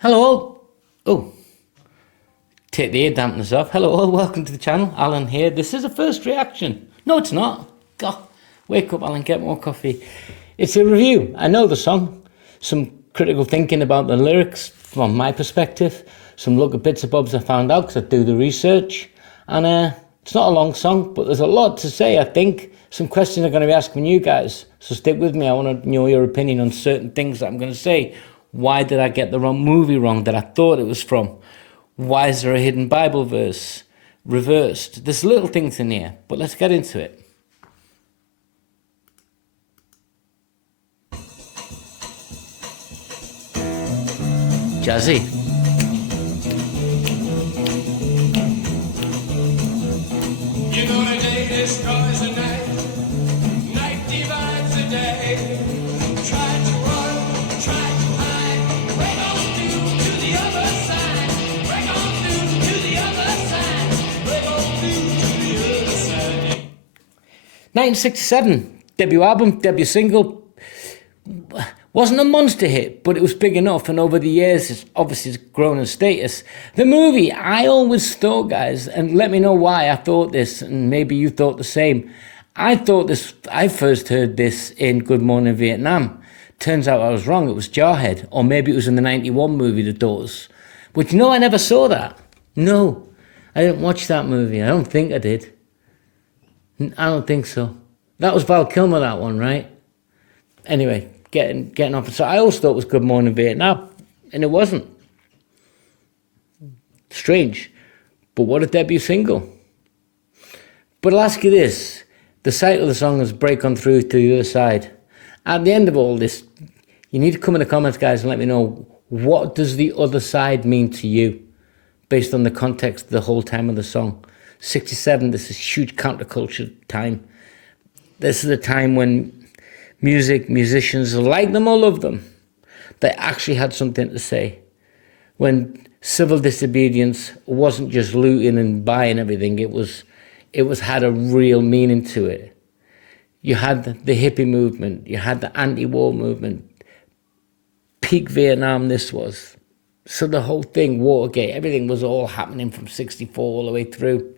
Hello all. Oh, take the air dampeners off. Hello all, welcome to the channel. Alan here. This is a first reaction. No, it's not. God, wake up, Alan, get more coffee. It's a review. I know the song. Some critical thinking about the lyrics from my perspective. Some look at bits and bobs I found out because I do the research. And it's not a long song, but there's a lot to say, I think. Some questions I'm going to be asking you guys. So stick with me. I want to know your opinion on certain things that I'm going to say. Why did I get the wrong movie wrong that I thought it was from? Why is there a hidden Bible verse? Reversed. There's little things in here, but let's get into it. Jazzy. You know the day destroys the night, night divides the day. Try to run, try to hide, break on through to the other side, break on through to the other side, break on through to the other side. 1967, debut album, debut single. Wasn't a monster hit, but it was big enough, and over the years, it's obviously grown in status. The movie, I always thought, guys, and let me know why I thought this, and maybe you thought the same. I first heard this in Good Morning Vietnam. Turns out I was wrong, it was Jarhead, or maybe it was in the 91 movie, The Doors. Which, no, I never saw that. No, I didn't watch that movie. I don't think I did. I don't think so. That was Val Kilmer, that one, right? Anyway, getting off. So I always thought it was Good Morning Vietnam, and it wasn't. Strange, but what a debut single. But I'll ask you this. The title of the song is Break On Through to the Other Side. At the end of all this, you need to come in the comments, guys, and let me know, what does the other side mean to you based on the context the whole time of the song? 67, this is huge counterculture time. This is a time when musicians, like them or love them, they actually had something to say. When civil disobedience wasn't just looting and buying everything, it was had a real meaning to it. You had the hippie movement, you had the anti-war movement, peak Vietnam this was. So the whole thing, Watergate, everything was all happening from 64 all the way through.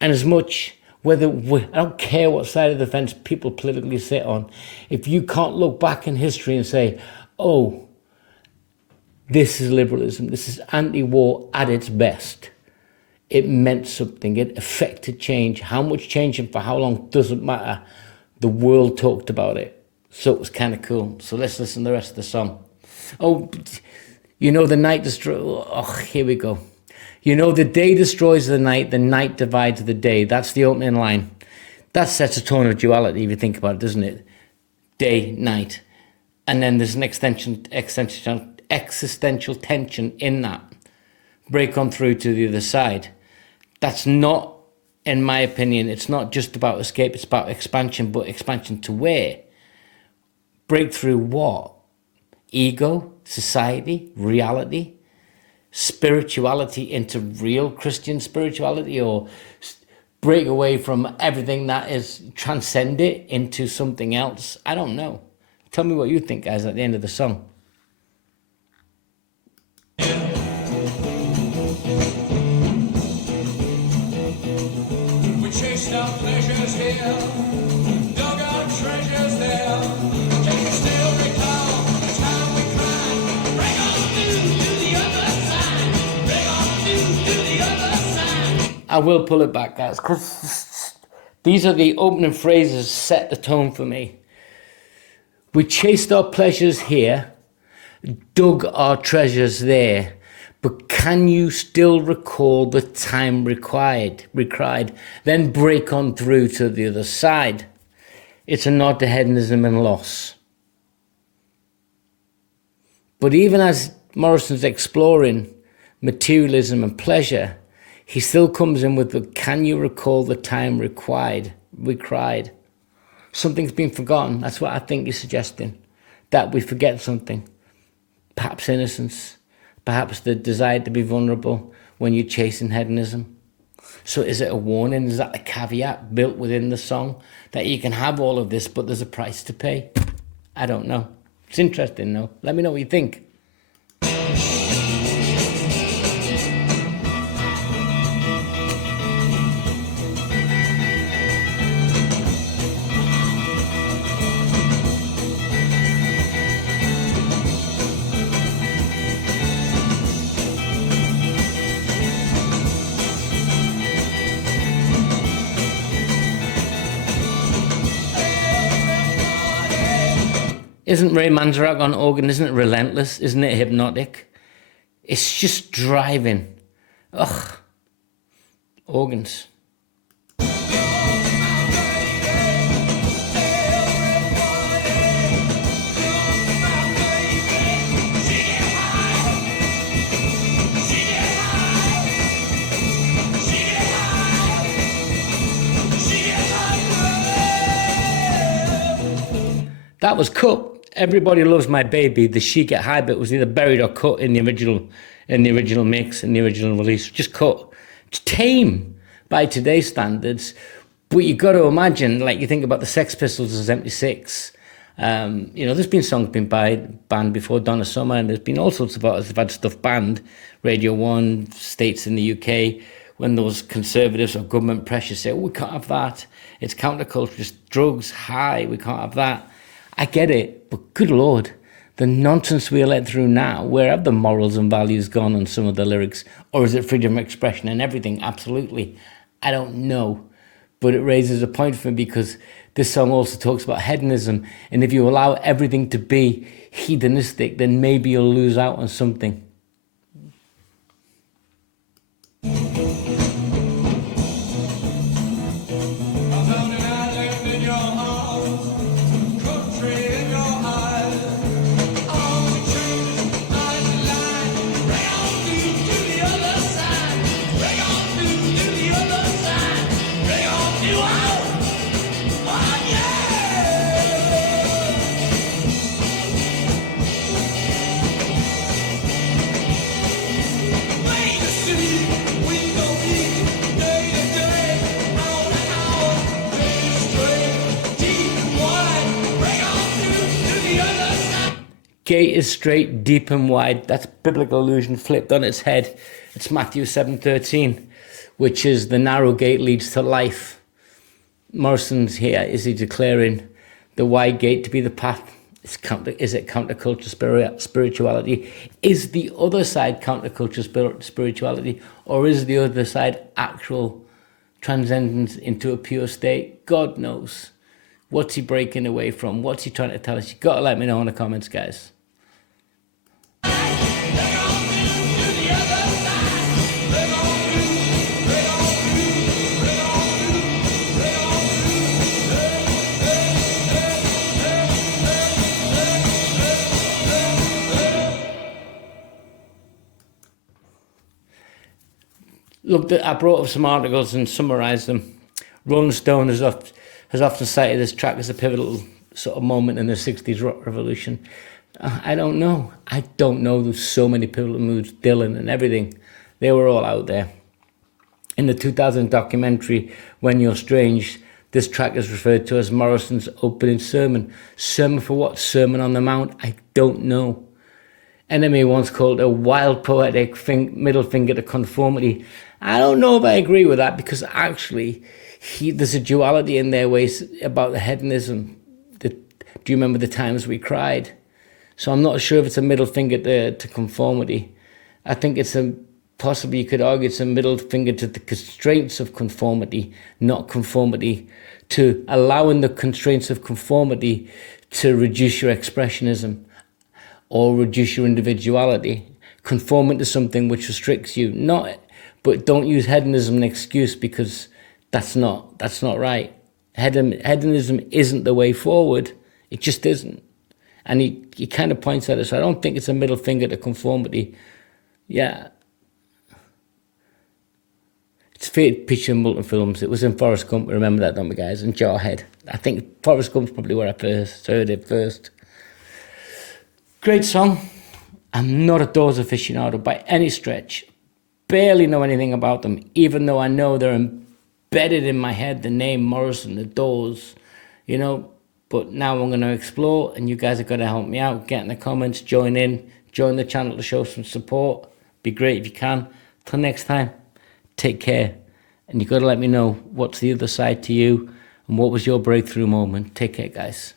And as much, I don't care what side of the fence people politically sit on, if you can't look back in history and say, oh, this is liberalism, this is anti-war at its best, it meant something, it affected change. How much change and for how long doesn't matter. The world talked about it. So it was kind of cool. So let's listen to the rest of the song. Oh, you know, the night destroys, oh, here we go. You know, the day destroys the night divides the day. That's the opening line. That sets a tone of duality if you think about it, doesn't it? Day, night. And then there's an existential tension in that. Break on through to the other side. That's not, in my opinion, it's not just about escape, it's about expansion, but expansion to where? Break through what? Ego, society, reality? Spirituality into real Christian spirituality, or break away from everything that is, transcend it into something else? I don't know. Tell me what you think, guys, at the end of the song. We chased our pleasures here, dug our treasures there. Can you still recall the time we cried? Break on through to the other side. Break on through to the other side. I will pull it back, guys, because these are the opening phrases set the tone for me. We chased our pleasures here, dug our treasures there, but can you still recall the time required? Then break on through to the other side. It's a nod to hedonism and loss. But even as Morrison's exploring materialism and pleasure, he still comes in with the, can you recall the time we cried? Something's been forgotten. That's what I think he's suggesting. That we forget something. Perhaps innocence. Perhaps the desire to be vulnerable when you're chasing hedonism. So is it a warning? Is that a caveat built within the song? That you can have all of this, but there's a price to pay? I don't know. It's interesting though. Let me know what you think. Isn't Ray Manzarek on organ? Isn't it relentless? Isn't it hypnotic? It's just driving. Ugh. Organs. That was cut. Everybody Loves My Baby. The She Get High bit was either buried or cut in the original mix, in the original release. Just cut. It's tame by today's standards, but you got to imagine, like you think about the Sex Pistols as '76. There's been songs been banned before, Donna Summer, and there's been all sorts of artists that have had stuff banned. Radio 1, states in the UK, when those conservatives or government pressure say, oh, we can't have that. It's counterculture, it's drugs, high, we can't have that. I get it, but good Lord, the nonsense we are let through now, where have the morals and values gone on some of the lyrics? Or is it freedom of expression and everything? Absolutely. I don't know. But it raises a point for me because this song also talks about hedonism. And if you allow everything to be hedonistic, then maybe you'll lose out on something. Gate is straight, deep and wide. That's biblical illusion flipped on its head. It's Matthew 7:13, which is the narrow gate leads to life. Morrison's here. Is he declaring the wide gate to be the path? Is it counterculture spirituality? Is the other side counterculture spirituality? Or is the other side actual transcendence into a pure state? God knows. What's he breaking away from? What's he trying to tell us? You got to let me know in the comments, guys. Look, I brought up some articles and summarised them. Rolling Stone has often cited this track as a pivotal sort of moment in the 60s rock revolution. I don't know. There's so many pivotal moves, Dylan and everything. They were all out there. In the 2000 documentary, When You're Strange, this track is referred to as Morrison's opening sermon. Sermon for what? Sermon on the Mount? I don't know. Enemy once called it a wild poetic middle finger to conformity. I don't know if I agree with that because actually there's a duality in their ways about the hedonism. Do you remember the times we cried? So I'm not sure if it's a middle finger to conformity. I think possibly you could argue it's a middle finger to the constraints of conformity, not conformity to allowing the constraints of conformity to reduce your expressionism or reduce your individuality. Conforming to something which restricts you, but don't use hedonism as an excuse because that's not right. Hedonism isn't the way forward. It just isn't. And he kind of points at it. So I don't think it's a middle finger to conformity. Yeah. It's Fate Picture in Multiple Films. It was in Forrest Gump. Remember that, don't we, guys? And Jarhead. I think Forrest Gump's probably where I first heard it first. Great song. I'm not a Doors aficionado by any stretch. Barely know anything about them, even though I know they're embedded in my head, the name Morrison, the Doors, But now I'm going to explore, and you guys are going to help me out. Get in the comments, join the channel to show some support. Be great if you can. Till next time, take care. And you got to let me know what's the other side to you and what was your breakthrough moment. Take care, guys.